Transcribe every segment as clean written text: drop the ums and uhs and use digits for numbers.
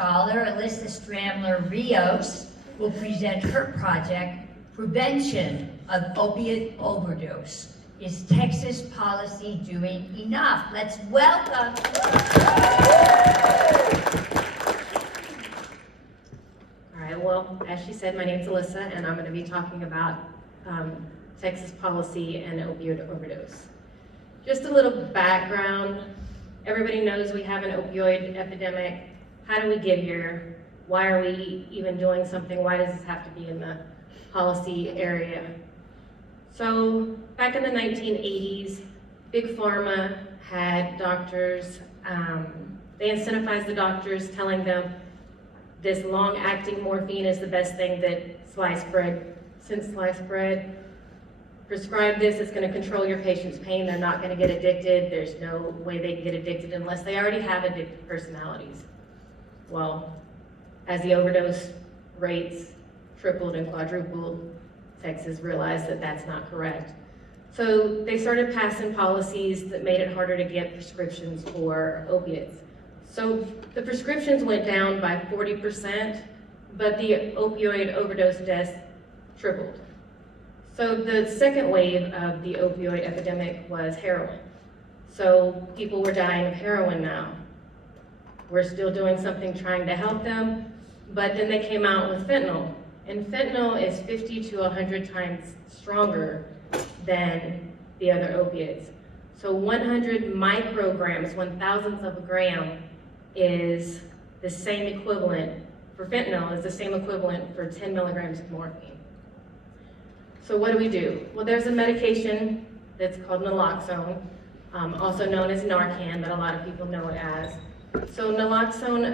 scholar, Alissa Strambler-Rios, will present her project, Prevention of Opiate Overdose. Is Texas policy doing enough? Let's welcome. All right, well, as she said, my name's Alissa, and I'm going to be talking about Texas policy and opioid overdose. Just a little background. Everybody knows we have an opioid epidemic. How do we get here? Why are we even doing something? Why does this have to be in the policy area? So back in the 1980s, Big Pharma had doctors, they incentivized the doctors, telling them this long-acting morphine is the best thing that sliced bread. Since sliced bread prescribed this, it's going to control your patient's pain. They're not going to get addicted. There's no way they can get addicted unless they already have addictive personalities. Well, as the overdose rates tripled and quadrupled, Texas realized that that's not correct. So they started passing policies that made it harder to get prescriptions for opiates. So the prescriptions went down by 40%, but the opioid overdose deaths tripled. So the second wave of the opioid epidemic was heroin. So people were dying of heroin now. We're still doing something trying to help them, but then they came out with fentanyl. And fentanyl is 50 to 100 times stronger than the other opiates. So 100 micrograms, 1/1000th of a gram, is the same equivalent for fentanyl, is the same equivalent for 10 milligrams of morphine. So what do? Well, there's a medication that's called naloxone, also known as Narcan, but a lot of people know it as. So naloxone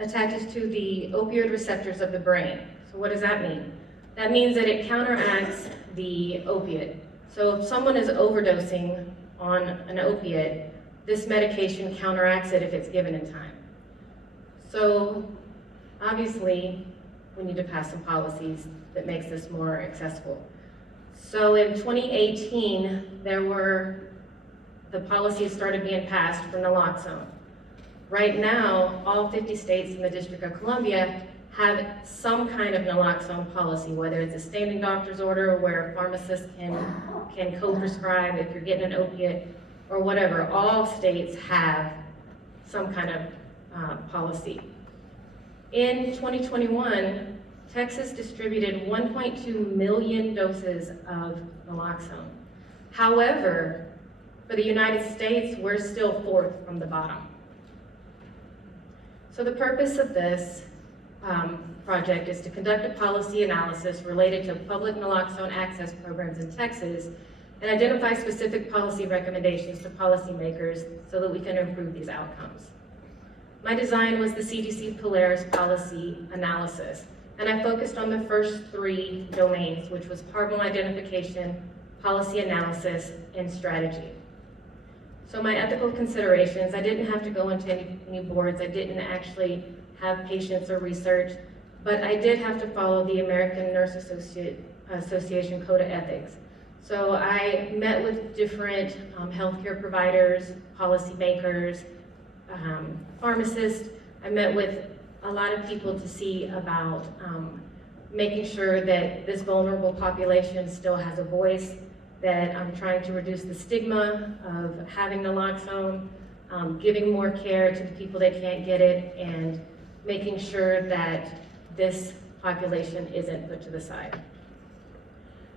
attaches to the opioid receptors of the brain. So what does that mean? That means that it counteracts the opiate. So if someone is overdosing on an opiate, this medication counteracts it if it's given in time. So obviously, we need to pass some policies that makes this more accessible. So in 2018, the policies started being passed for naloxone. Right now, all 50 states in the District of Columbia have some kind of naloxone policy, whether it's a standing doctor's order where pharmacists can co-prescribe if you're getting an opiate or whatever. All states have some kind of policy. In 2021, Texas distributed 1.2 million doses of naloxone. However, for the United States, we're still fourth from the bottom. So the purpose of this project is to conduct a policy analysis related to public naloxone access programs in Texas and identify specific policy recommendations to policymakers so that we can improve these outcomes. My design was the CDC Polaris policy analysis, and I focused on the first three domains, which was problem identification, policy analysis, and strategy. So my ethical considerations, I didn't have to go into any boards, I didn't actually have patients or research, but I did have to follow the American Nurse Association Code of Ethics. So I met with different healthcare providers, policymakers, pharmacists. I met with a lot of people to see about making sure that this vulnerable population still has a voice, that I'm trying to reduce the stigma of having naloxone, giving more care to the people that can't get it, and making sure that this population isn't put to the side.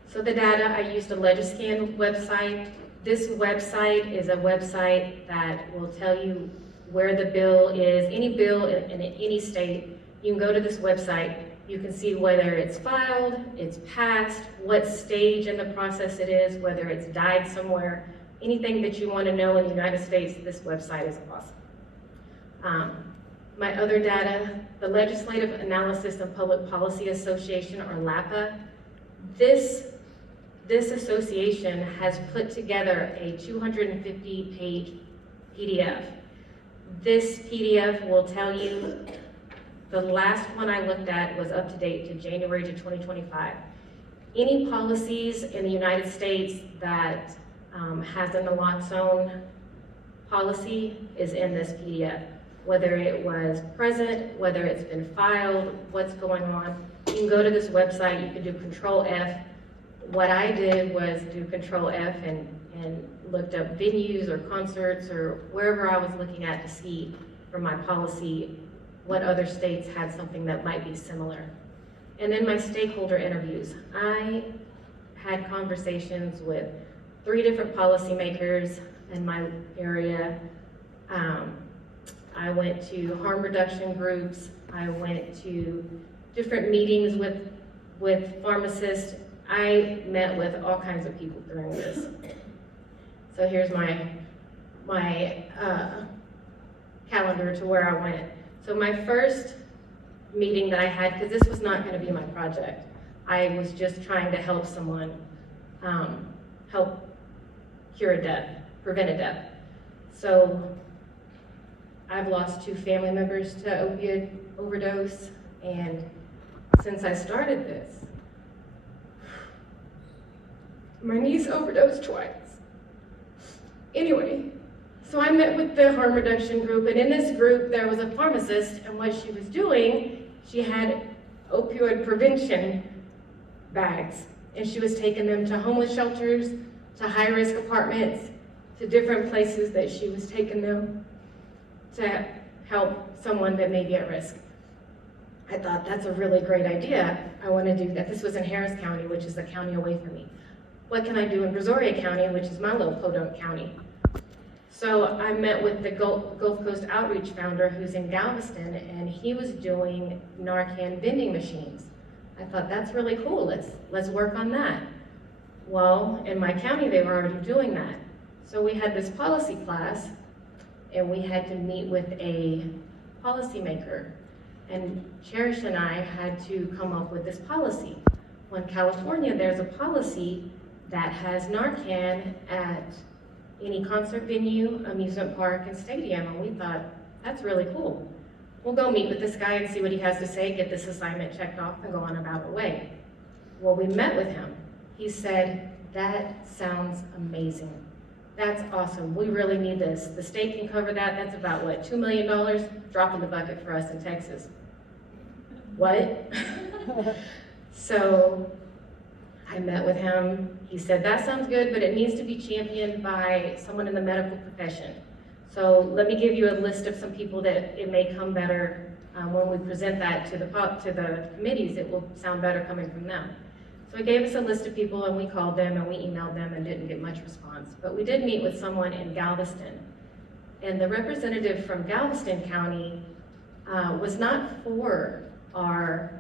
So the data, I used a Legiscan website. This website is a website that will tell you where the bill is. Any bill in any state, you can go to this website. You can see whether it's filed, it's passed, what stage in the process it is, whether it's died somewhere. Anything that you want to know in the United States, this website is awesome. My other data, the Legislative Analysis and Public Policy Association, or LAPA, this association has put together a 250-page PDF. This PDF will tell you, the last one I looked at was up to date to January to 2025. Any policies in the United States that has a naloxone policy is in this PDF. whether it was present, whether it's been filed, what's going on. You can go to this website, you can do Control F. What I did was do Control F and looked up venues or concerts or wherever I was looking at to see for my policy what other states had something that might be similar. And then my stakeholder interviews. I had conversations with 3 different policymakers in my area. I went to harm reduction groups. I went to different meetings with pharmacists. I met with all kinds of people during this. So here's my calendar to where I went. So my first meeting that I had, because this was not going to be my project, I was just trying to help someone help cure a death, prevent a death. So I've lost 2 family members to opioid overdose, and since I started this, my niece overdosed twice. Anyway, so I met with the harm reduction group, and in this group there was a pharmacist, and what she was doing, she had opioid prevention bags, and she was taking them to homeless shelters, to high-risk apartments, to different places that she was taking them to help someone that may be at risk. I thought, that's a really great idea. I want to do that. This was in Harris County, which is the county away from me. What can I do in Brazoria County, which is my little podunk county? So I met with the Gulf Coast Outreach founder who's in Galveston, and he was doing Narcan vending machines. I thought, that's really cool. Let's work on that. Well, in my county, they were already doing that. So we had this policy class, and we had to meet with a policymaker. And Cherish and I had to come up with this policy. Well, in California, there's a policy that has Narcan at any concert venue, amusement park, and stadium, and we thought, that's really cool. We'll go meet with this guy and see what he has to say, get this assignment checked off, and go on about our way. Well, we met with him. He said, that sounds amazing. That's awesome. We really need this. The state can cover that. That's about, what, $2 million? Drop in the bucket for us in Texas. What? So I met with him. He said, that sounds good, but it needs to be championed by someone in the medical profession. So let me give you a list of some people that it may come better when we present that to the committees. It will sound better coming from them. So he gave us a list of people, and we called them and we emailed them and didn't get much response. But we did meet with someone in Galveston. And the representative from Galveston County was not for our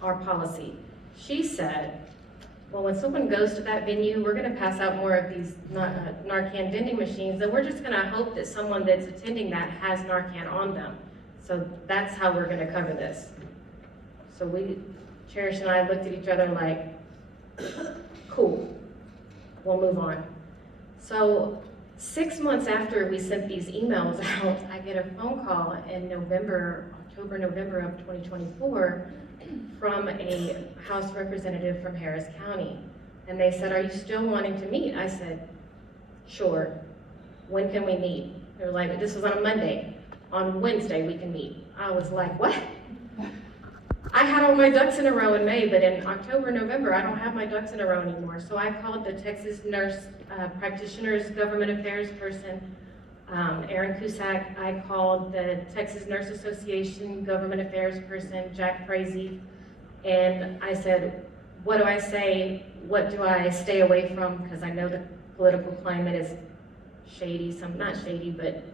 policy. She said, well, when someone goes to that venue, we're going to pass out more of these Narcan vending machines, and we're just going to hope that someone that's attending that has Narcan on them. So that's how we're going to cover this. So Cherish and I looked at each other like, cool, we'll move on. So 6 months after we sent these emails out, I get a phone call in November of 2024 from a House representative from Harris County. And they said, are you still wanting to meet? I said, sure. When can we meet? They were like, this was on a Monday. On Wednesday we can meet. I was like, what? I had all my ducks in a row in May, but in October, November, I don't have my ducks in a row anymore. So I called the Texas Nurse Practitioners Government Affairs person, Aaron Cusack. I called the Texas Nurse Association Government Affairs person, Jack Frazee, and I said, what do I say? What do I stay away from? Because I know the political climate is shady, not shady, but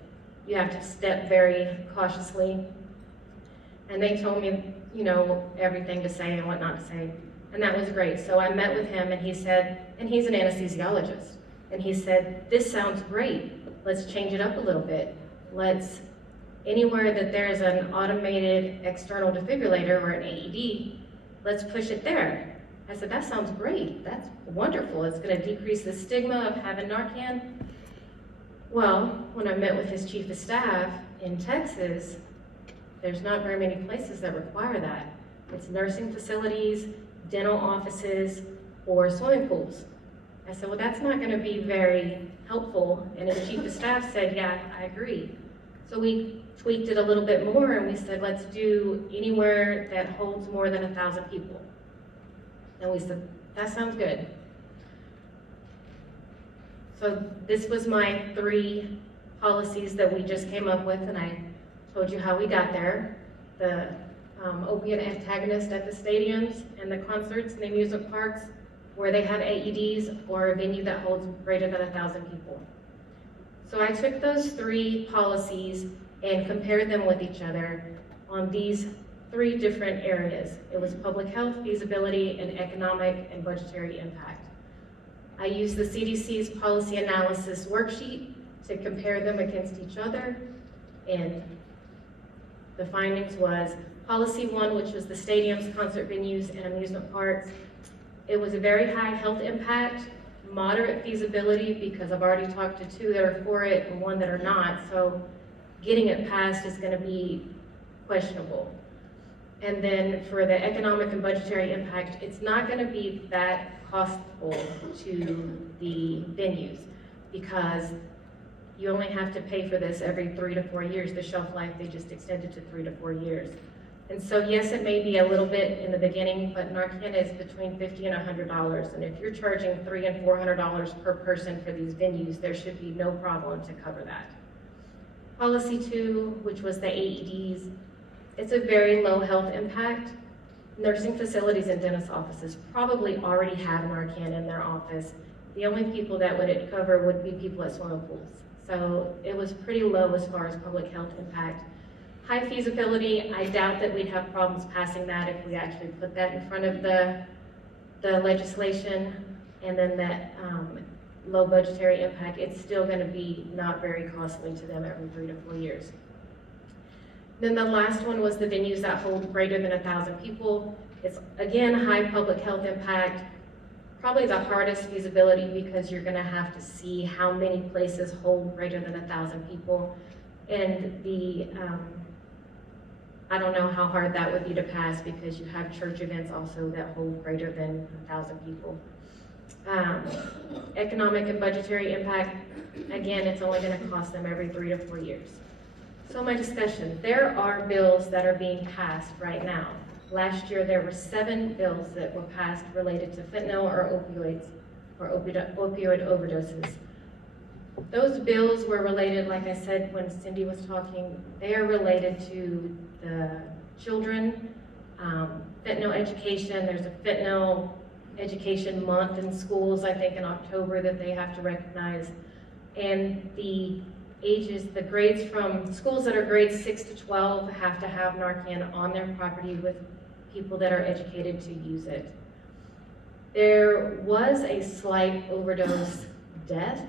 you have to step very cautiously. And they told me, you know, everything to say and what not to say. And that was great. So I met with him, and he said, and he's an anesthesiologist, and he said, this sounds great. Let's change it up a little bit. Anywhere that there's an automated external defibrillator or an AED, let's push it there. I said, that sounds great. That's wonderful. It's going to decrease the stigma of having Narcan. Well, when I met with his chief of staff in Texas, there's not very many places that require that. It's nursing facilities, dental offices, or swimming pools. I said, well, that's not going to be very helpful. And his chief of staff said, yeah, I agree. So we tweaked it a little bit more and we said, let's do anywhere that holds more than 1,000 people. And we said, that sounds good. So this was my 3 policies that we just came up with, and I told you how we got there. The opiate antagonist at the stadiums and the concerts and the amusement parks where they have AEDs, or a venue that holds greater than 1,000 people. So I took those 3 policies and compared them with each other on these 3 different areas. It was public health, feasibility, and economic and budgetary impact. I used the CDC's policy analysis worksheet to compare them against each other, and the findings was policy 1, which was the stadiums, concert venues, and amusement parks. It was a very high health impact, moderate feasibility, because I've already talked to 2 that are for it and 1 that are not, so getting it passed is going to be questionable. And then for the economic and budgetary impact, it's not going to be that costful to the venues, because you only have to pay for this every 3 to 4 years. The shelf life, they just extended to 3 to 4 years. And so yes, it may be a little bit in the beginning, but Narcan is between $50 and $100. And if you're charging $300 and $400 per person for these venues, there should be no problem to cover that. Policy 2, which was the AEDs, it's a very low health impact. Nursing facilities and dentist offices probably already have Narcan in their office. The only people that would it cover would be people at swimming pools. So it was pretty low as far as public health impact. High feasibility, I doubt that we'd have problems passing that if we actually put that in front of the legislation. And then that low budgetary impact, it's still going to be not very costly to them every 3 to 4 years. Then the last one was the venues that hold greater than 1,000 people. It's again high public health impact, probably the hardest feasibility, because you're going to have to see how many places hold greater than 1,000 people. And I don't know how hard that would be to pass, because you have church events also that hold greater than 1,000 people. Economic and budgetary impact, again, it's only going to cost them every 3 to 4 years. So my discussion, there are bills that are being passed right now. Last year, there were 7 bills that were passed related to fentanyl or opioids, or opioid overdoses. Those bills were related, like I said when Cindy was talking, they are related to the children, fentanyl education. There's a fentanyl education month in schools, I think in October, that they have to recognize. And the ages, the grades from schools that are grades 6 to 12 have to have Narcan on their property with people that are educated to use it. There was a slight overdose death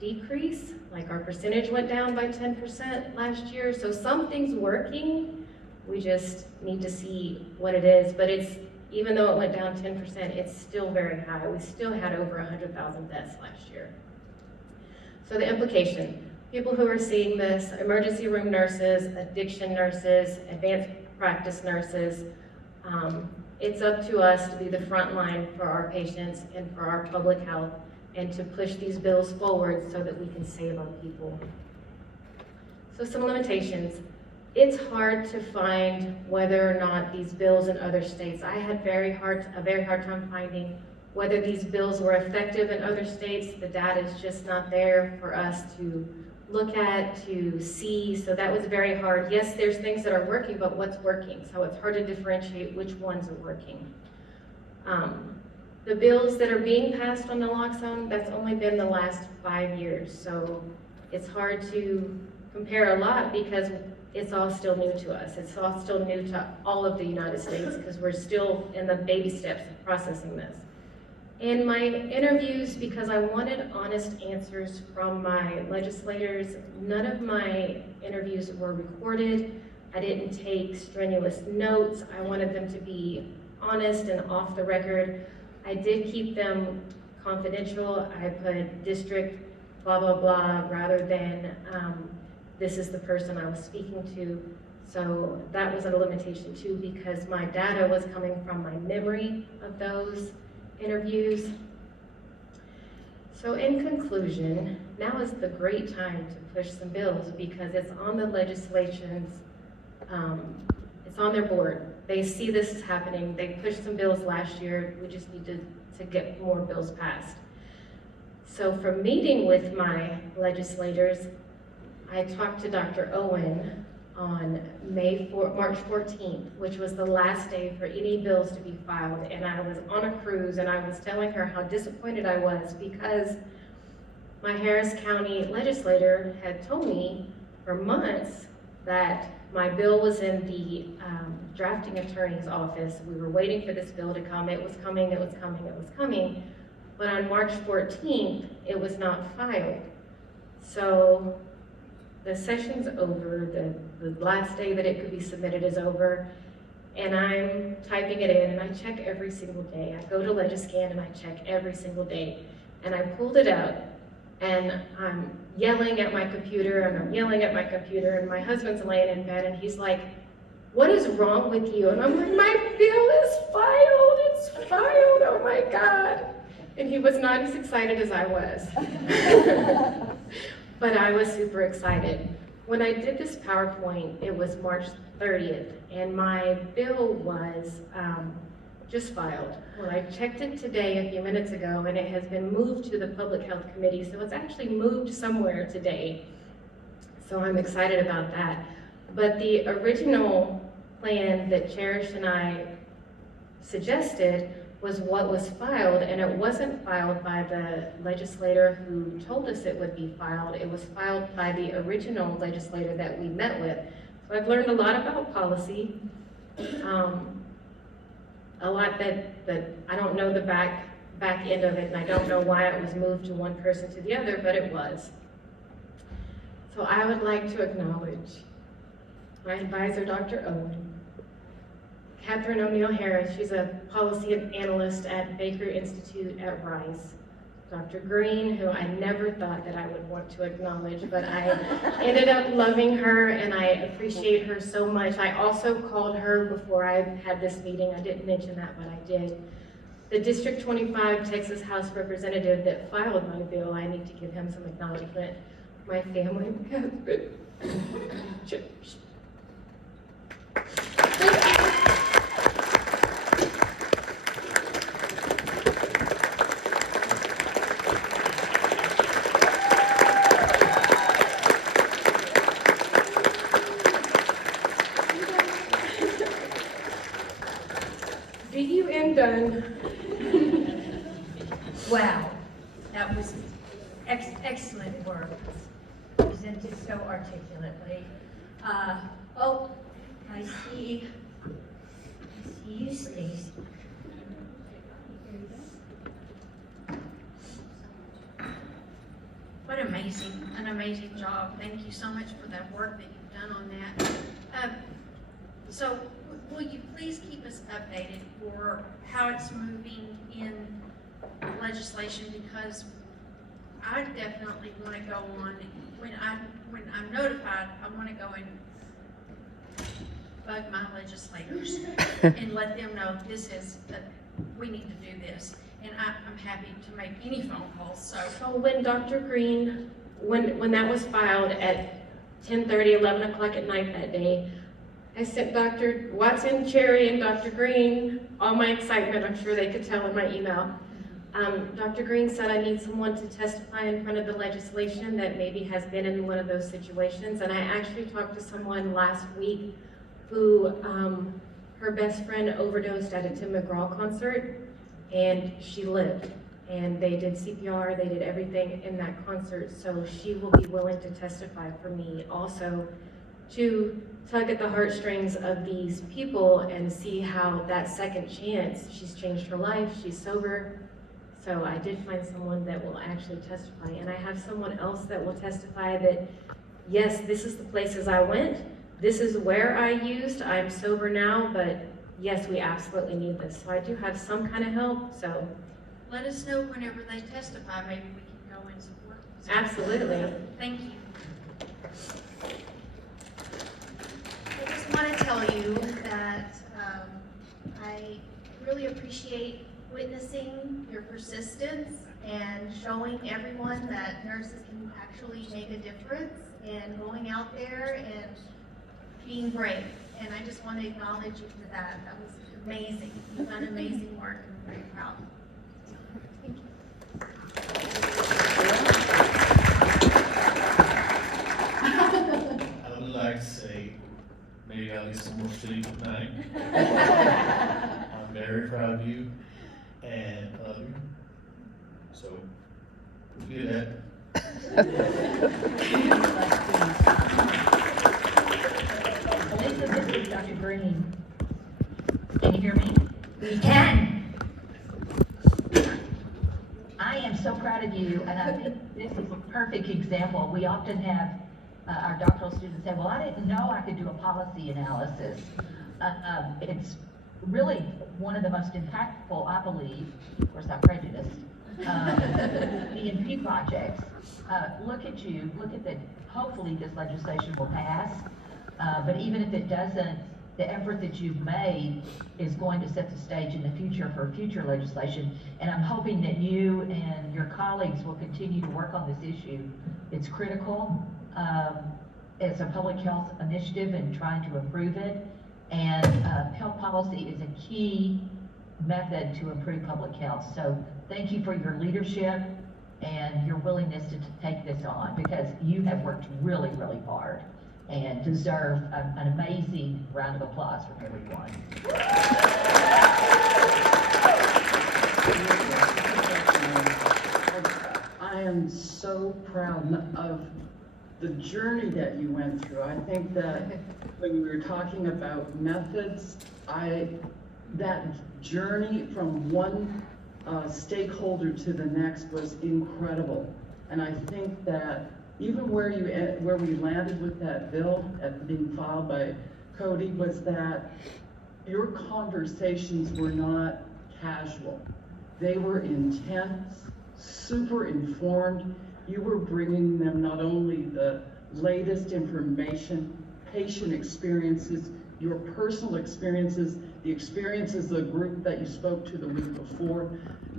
decrease, like our percentage went down by 10% last year, so something's working. We just need to see what it is, but it's, even though it went down 10%, it's still very high. We still had over 100,000 deaths last year. So the implication, people who are seeing this, emergency room nurses, addiction nurses, advanced practice nurses, it's up to us to be the front line for our patients and for our public health, and to push these bills forward so that we can save our people. So some limitations. It's hard to find whether or not these bills in other states, I had a very hard time finding whether these bills were effective in other states. The data is just not there for us to look at, to see, so that was very hard. Yes, there's things that are working, but what's working? So it's hard to differentiate which ones are working. The bills that are being passed on naloxone, that's only been the last 5 years, so it's hard to compare a lot because it's all still new to us. It's all still new to all of the United States because we're still in the baby steps of processing this. In my interviews, because I wanted honest answers from my legislators, none of my interviews were recorded. I didn't take strenuous notes. I wanted them to be honest and off the record. I did keep them confidential. I put district blah, blah, blah, rather than this is the person I was speaking to. So that was a limitation too, because my data was coming from my memory of those interviews. So in conclusion, now is the great time to push some bills because it's on the legislation's, it's on their board. They see this is happening. They pushed some bills last year. We just need to get more bills passed. So from meeting with my legislators, I talked to Dr. Owen on March 14th, which was the last day for any bills to be filed. And I was on a cruise and I was telling her how disappointed I was because my Harris County legislator had told me for months that my bill was in the drafting attorney's office. We were waiting for this bill to come. It was coming, it was coming, it was coming. But on March 14th, it was not filed. So the session's over, the last day that it could be submitted is over, and I'm typing it in, and I check every single day. I go to Legiscan and I check every single day. And I pulled it out, and I'm yelling at my computer, and I'm yelling at my computer, and my husband's laying in bed, and he's like, "What is wrong with you?" And I'm like, "My bill is filed, it's filed, oh my God." And he was not as excited as I was. But I was super excited. When I did this PowerPoint, it was March 30th, and my bill was just filed. Well, I checked it today a few minutes ago, and it has been moved to the Public Health Committee, so it's actually moved somewhere today. So I'm excited about that. But the original plan that Cherish and I suggested was what was filed, and it wasn't filed by the legislator who told us it would be filed. It was filed by the original legislator that we met with. So I've learned a lot about policy, a lot that I don't know the back end of it, and I don't know why it was moved to one person to the other, but it was. So I would like to acknowledge my advisor, Dr. Owen, Catherine O'Neill Harris, she's a policy analyst at Baker Institute at Rice. Dr. Green, who I never thought that I would want to acknowledge, but I ended up loving her and I appreciate her so much. I also called her before I had this meeting. I didn't mention that, but I did. The District 25 Texas House representative that filed my bill, I need to give him some acknowledgement. My family has been changed. Done. Wow, that was excellent work, presented so articulately. Oh, I see you, Stacey. What an amazing job. Thank you so much for that work that you've done on that. So will you please keep us updated for how it's moving in legislation, because I definitely want to go on, when I'm notified, I want to go and bug my legislators and let them know we need to do this. And I'm happy to make any phone calls, so. So when Dr. Green, when that was filed at 10:30, 11 o'clock at night that day, I sent Dr. Watson, Cherry, and Dr. Green all my excitement. I'm sure they could tell in my email. Dr. Green said I need someone to testify in front of the legislation that maybe has been in one of those situations. And I actually talked to someone last week who, her best friend overdosed at a Tim McGraw concert, and she lived. And they did CPR, they did everything in that concert, so she will be willing to testify for me also to tug at the heartstrings of these people and see how that second chance, she's changed her life, she's sober. So I did find someone that will actually testify, and I have someone else that will testify that, yes, this is the places I went, this is where I used, I'm sober now, but yes, we absolutely need this. So I do have some kind of help, so. Let us know whenever they testify, maybe we can go and support them. Absolutely. Thank you. I just want to tell you that I really appreciate witnessing your persistence and showing everyone that nurses can actually make a difference and going out there and being brave. And I just want to acknowledge you for that. That was amazing. You've done amazing work, and I'm very proud. Thank you. I would like to say, maybe I'll get some more sleep tonight. I'm very proud of you and love you. So, do that. Alissa, this is Dr. Green. Can you hear me? We can. I am so proud of you, and I think this is a perfect example. We often have our doctoral students say, well, I didn't know I could do a policy analysis. It's really one of the most impactful, I believe, of course I'm prejudiced, DNP projects. Look at you, look at the, hopefully this legislation will pass, but even if it doesn't, the effort that you've made is going to set the stage in the future for future legislation. And I'm hoping that you and your colleagues will continue to work on this issue. It's critical. It's a public health initiative and trying to improve it. And health policy is a key method to improve public health. So thank you for your leadership and your willingness to take this on, because you have worked really, really hard and deserve an amazing round of applause from everyone. I am so proud of the journey that you went through. I think that when we were talking about methods, that journey from one stakeholder to the next was incredible. And I think that even where we landed with that bill at being filed by Cody was that your conversations were not casual. They were intense, super informed. You were bringing them not only the latest information, patient experiences, your personal experiences, the experiences of the group that you spoke to the week before.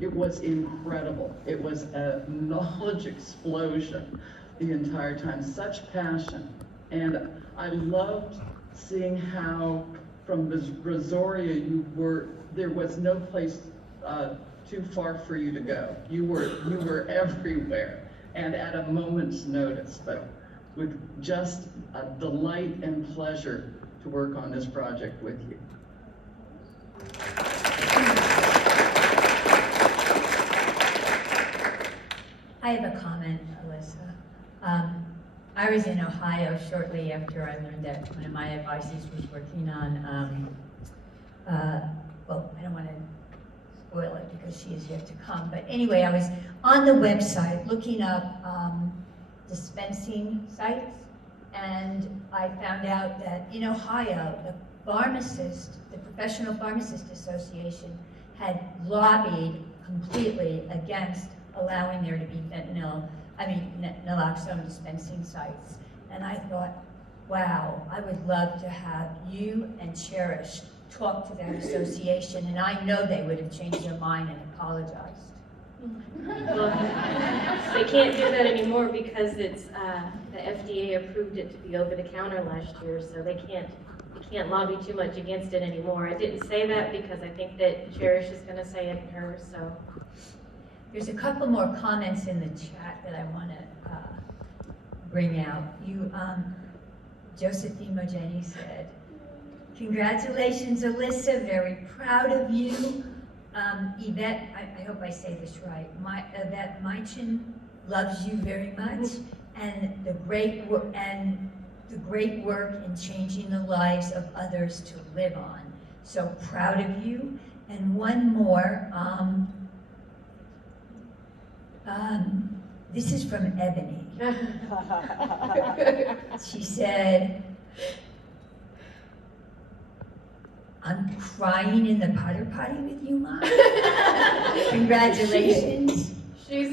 It was incredible. It was a knowledge explosion the entire time, such passion. And I loved seeing how from Brazoria there was no place too far for you to go. You were everywhere and at a moment's notice, but with just a delight and pleasure to work on this project with you. I have a comment, Alissa. I was in Ohio shortly after I learned that one of my advisors was working on, well, I don't want to spoil it because she is yet to come, but anyway, I was on the website looking up dispensing sites, and I found out that in Ohio, the Professional Pharmacist Association had lobbied completely against allowing there to be naloxone dispensing sites. And I thought, wow, I would love to have you and Cherish talk to that association, and I know they would have changed their mind and apologized. Well, they can't do that anymore because it's, the FDA approved it to be over the counter last year, so they can't lobby too much against it anymore. I didn't say that because I think that Cherish is gonna say it in hers, so. There's a couple more comments in the chat that I want to bring out. Josephine Mojeni said, congratulations, Alissa, very proud of you. Yvette, I hope I say this right, Yvette Meichin loves you very much, and the great work in changing the lives of others to live on. So proud of you. And one more, this is from Ebony. She said, I'm crying in the Potter Potty with you, Mom. Congratulations. She's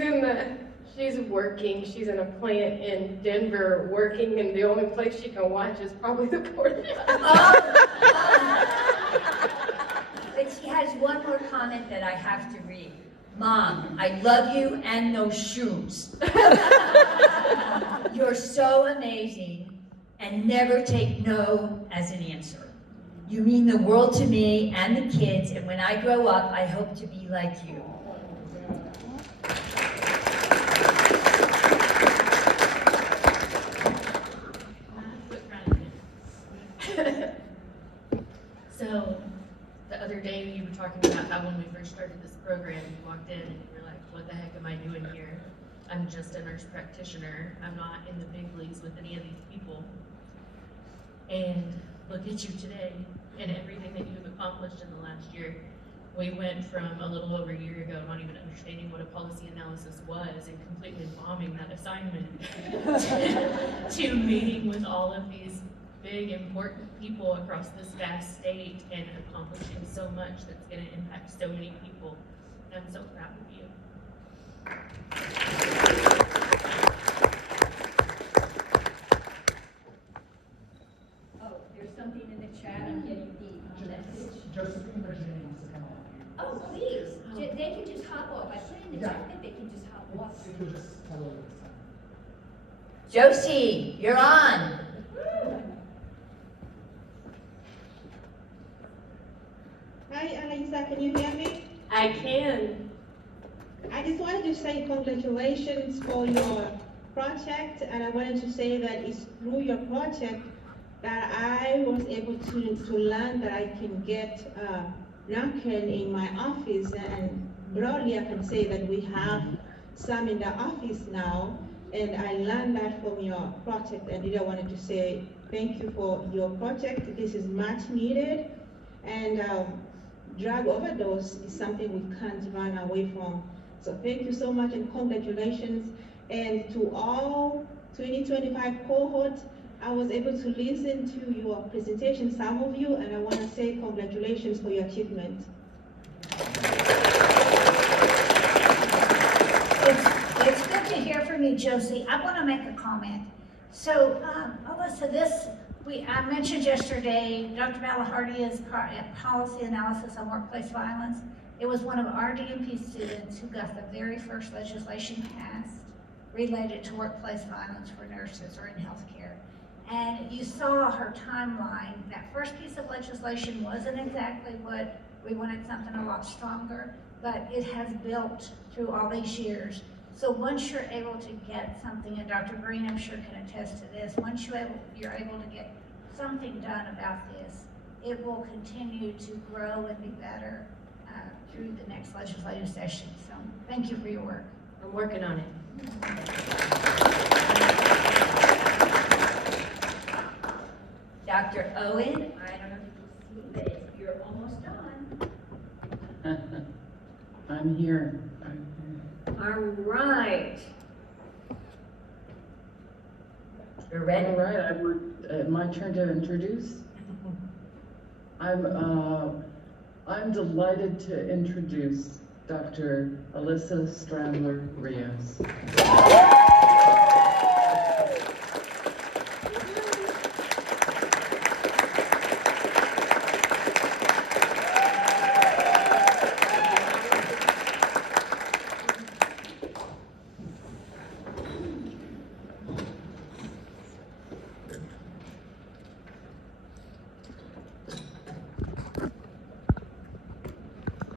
working, she's in a plant in Denver working, and the only place she can watch is probably the porta potty. But she has one more comment that I have to read. Mom, I love you and those shoes. You're so amazing, and never take no as an answer. You mean the world to me and the kids, and when I grow up, I hope to be like you. So, the other day you were talking about how when we first started this program, you walked in and you were like, what the heck am I doing here? I'm just a nurse practitioner. I'm not in the big leagues with any of these people. And look at you today and everything that you've accomplished in the last year. We went from a little over a year ago not even understanding what a policy analysis was and completely bombing that assignment to meeting with all of these big, important people across this vast state and accomplishing so much that's going to impact so many people. And I'm so proud of you. Oh, there's something in the chat. I'm getting the message. Josephine Virginia wants to come on. Oh, please. They can just hop off. I put in the chat that they can just hop off. If you'll just tell her this time. Josie, you're on. Hi, Alissa, can you hear me? I can. I just wanted to say congratulations for your project, and I wanted to say that it's through your project that I was able to learn that I can get Narcan in my office, and broadly I can say that we have some in the office now, and I learned that from your project, and I wanted to say thank you for your project. This is much needed, and drug overdose is something we can't run away from. So thank you so much and congratulations. And to all 2025 cohorts, I was able to listen to your presentation, some of you, and I want to say congratulations for your achievement. It's good to hear from you, Josie. I want to make a comment. So, Alyssa, I mentioned yesterday, Dr. Malaharty is policy analysis on workplace violence. It was one of our DNP students who got the very first legislation passed related to workplace violence for nurses or in healthcare. And you saw her timeline. That first piece of legislation wasn't exactly what we wanted, something a lot stronger, but it has built through all these years. So once you're able to get something, and Dr. Green I'm sure can attest to this, once you're able to get something done about this, it will continue to grow and be better through the next legislative session. So thank you for your work. I'm working on it. Dr. Owen, I don't know if you can see, but you're almost on. I'm here. All right. You're ready? All right, my turn to introduce. I'm delighted to introduce Dr. Alissa Strambler-Rios.